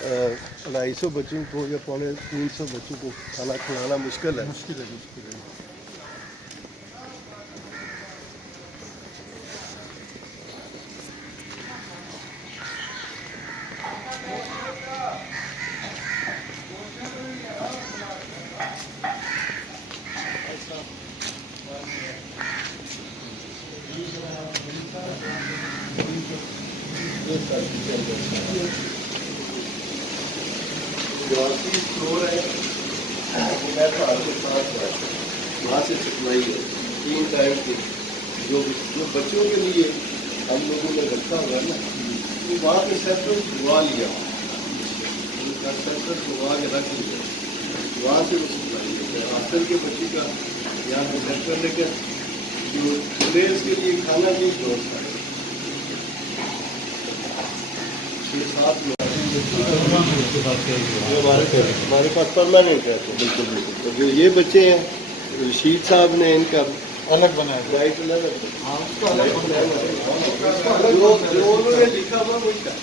250 بچوں کو یا 350 بچوں کو کھانا کھلانا مشکل ہے. مشکل ہے. فلور ہے وہاں سے سپلائی ہے 3 ٹائم کی جو بچوں کے لیے ہم لوگوں نے رکھا ہوا نا وہاں پہ سیپریٹ دعا لیا سیپریٹ دعا کے رکھ لیا وہاں سے وہ سپلائی ہے ہاسٹل کے بچے کا یہاں پہ سیپریٹ لے کر جو پلیئرس کے لیے کھانا نہیں چھوڑتا ہے 6-7 ہمارے پاس پرماننٹ ہے. بالکل بالکل. جو یہ بچے ہیں رشید صاحب نے ان کا الگ بنایا لائٹ الگ ہاں اس کو الگ بنایا جو انہوں نے لکھا ہوا وہی تھا.